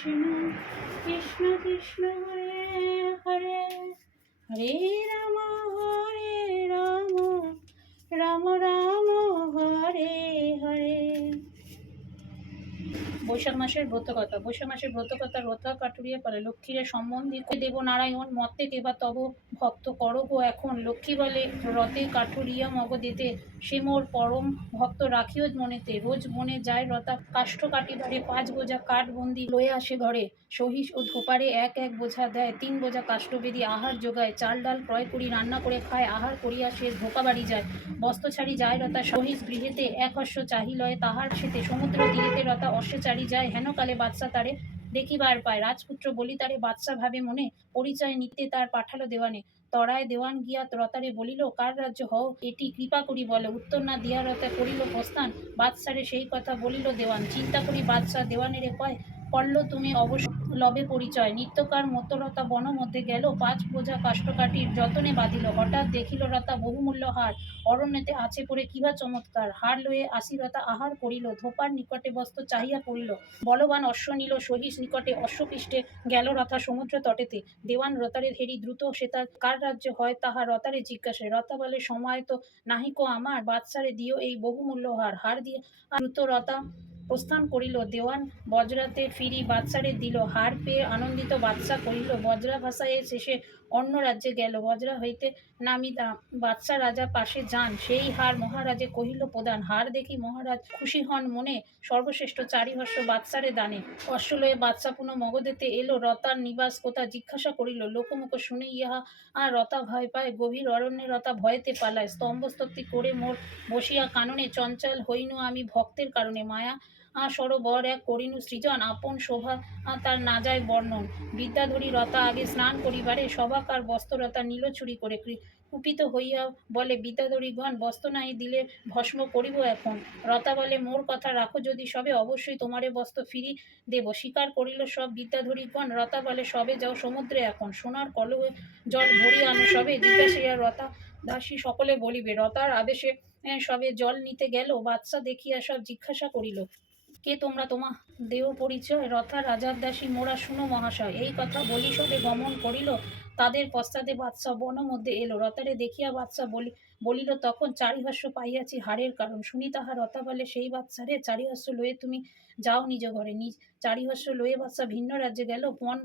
কৃষ্ণ কৃষ্ণ কৃষ্ণ হরে হরে, হরে রাম রাম রাম হরে হরে। বৈশাখ মাসের ব্রতকথা। বৈশাখ মাসের ব্রতকথা রথা কাটুরিয়া পারে লক্ষ্মীরে সম্বন্ধী দেব নারায়ণ মত্তে দেবা তব ভক্ত করো গো এখন। লক্ষ্মী বলে রথে কাঠুরিয়া মগদেতে, সে মোর পরম ভক্ত রাখিও মনেতে। রোজ বনে যায় রথা কাষ্ঠ কাটিবারে, 5 বোঝা কাঠ বন্দি লয়ে আসে ঘরে। সহিস ও ধোপারে এক এক বোঝা দেয়, 3 বোঝা কাষ্ঠবেদী আহার যোগায়। চাল ডাল ক্রয় করি রান্না করে খায়, আহার করিয়া শেষ ধোপা বাড়ি যায়। বস্ত্র ছাড়ি যায় রথা সহিস গৃহেতে, এক অশ্ব চাহি লয় তাহার সেতে। সমুদ্র তীরেতে রথা অশ্বে চারি যায়, হেন কালে বাদশা তারে দেখিবার পায়। রাজপুত্র বলি তারে বাদশা ভাবে মনে, পরিচয় নিতে তার পাঠালো দেওয়ানে। তরায় দেওয়ান গিয়া রতারে বলিল, কার রাজ্য হও এটি কৃপা করি বলে। উত্তর না দিয়া রথা করিল প্রস্থান, বাদশারে সেই কথা বলিল দেওয়ান। চিন্তা করি বাদশা দেওয়ানেরে কয়, করল তুমি অবশ্য লবে পরিচয়। নিত্যকার মতো রথা বন মধ্যে গেল, 5 বোঝা কাষ্ঠকাঠির যতনে বাঁধিল। হঠাৎ দেখিল রথা বহুমূল্য হার, অরণ্যেতে আছে পড়ে কিবা চমৎকার। হার লয়ে আসি রথা আহার করিল, ধোপার নিকটে বস্ত্র চাহিয়া পড়িল। বলবান অশ্ব নিল সহিস নিকটে, অশ্বপৃষ্ঠে গেল রথা সমুদ্র তটেতে। দেওয়ান রতারে ধেরি দ্রুত সে তার কার রাজ্য হয় তাহা রতারে জিজ্ঞাসে। রতা বলে, সময় তো নাহিকো আমার, বাদশারে দিও এই বহুমূল্য হার। হার দিয়ে দ্রুত রতা প্রস্থান করিল। দেওয়ান বজ্রাতে ফিরি বাদশারে দিল, হার পেয়ে আনন্দিত বাদশা কহিল, বজ্রা ভাষায় শেষে অন্য রাজ্যে গেল। বজ্রা হইতে নামি বাদশা রাজা পাশে যান, সেই হার মহারাজে কহিল প্রদান। হার দেখি মহারাজ খুশি হন মনে, সর্বশ্রেষ্ঠ চারিহর্ষ বাদশারে দানে। অশ্ব লয়ে বাদশা পুনঃ মগধেতে এলো, রতার নিবাস কোথা জিজ্ঞাসা করিল। লোকমুখ শুনে ইহা আর রতা ভয় পায়, গভীর অরণ্যে রতা ভয়েতে পালায়। স্তম্ভস্তব্ধি করে মোর বসিয়া কাননে, চঞ্চল হইনু আমি ভক্তের কারণে। মায়া সরোবর এক করিনু সৃজন, আপন শোভা তার না যায় বর্ণন। বিদ্যাধরী রতা আগে স্নান করিবারে, সভাকার বস্ত্ররতা নীল চুরি করে। কুপিত হইয়া বলে বিদ্যাধরীগণ, বস্ত্র নাহি দিলে ভস্ম করিব এখন। রতা বলে, মোর কথা রাখো যদি সবে, অবশ্যই তোমারে বস্ত্র ফিরি দেব। স্বীকার করিল সব বিদ্যাধরীগণ। রতা বলে, সবে যাও সমুদ্রে এখন, সোনার কলহে জল ভরিয়া আনো সবে। জিজ্ঞাসিয়া রতা দাসী সকলে বলিবে। রতার আদেশে সবে জল নিতে গেল, বাদশা দেখিয়া সব জিজ্ঞাসা করিল, কে তোমরা, তোমা দেও পরিচয়। রথা রাজার দাসী মোরা, শুনো মহাশয়। এই কথা বলি সবে গমন করিল, তাদের পশ্চাতে বাদশা বন মধ্যে এলো। রথারে দেখিয়া বাদশা বলিল তখন, চারিহর্ষ পাইয়াছি হারের কারণ। শুনি তাহা রথা বলে, সেই বাদশারে চারিহর্ষ লয়ে তুমি যাও নিজ ঘরে। নিজ চারিহর্ষ লয়ে বাদশা ভিন্ন রাজ্যে গেল, পণ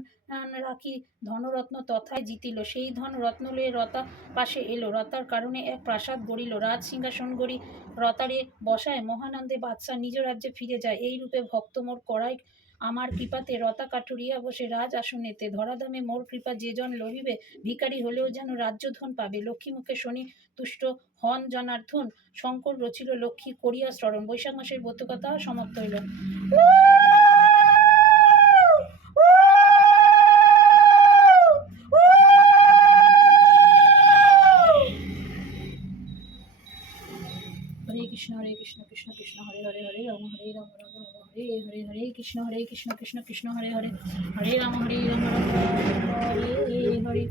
রাখি ধনরত্ন তথায় জিতিল। সেই ধন রত্ন লয়ে রতা পাশে এলো, রতার কারণে এক প্রাসাদ গড়িল। রাজ সিংহাসন গড়ি রতারে বসায়, মহানন্দে বাদশা নিজ রাজ্যে ফিরে যায়। এই রূপে ভক্ত মোর করায় আমার কৃপাতে, রতা কাঠুরিয়া বসে রাজ আসনেতে। ধরাধামে মোর কৃপা যে জন লভিবে, ভিখারি হলেও যেন রাজ্যধন পাবে। লক্ষ্মী মুখে শনি তুষ্ট হন জনার্দন, শঙ্কর রচিল লক্ষ্মী করিয়া স্মরণ। বৈশাখ মাসের ব্রতকথা সমাপ্ত হইল। হরে কৃষ্ণ কৃষ্ণ কৃষ্ণ হরে হরে, হরে রাম রাম রাম হরে হরে, হরে কৃষ্ণ কৃষ্ণ কৃষ্ণ হরে হরে, হরে রাম রাম হরে হরে।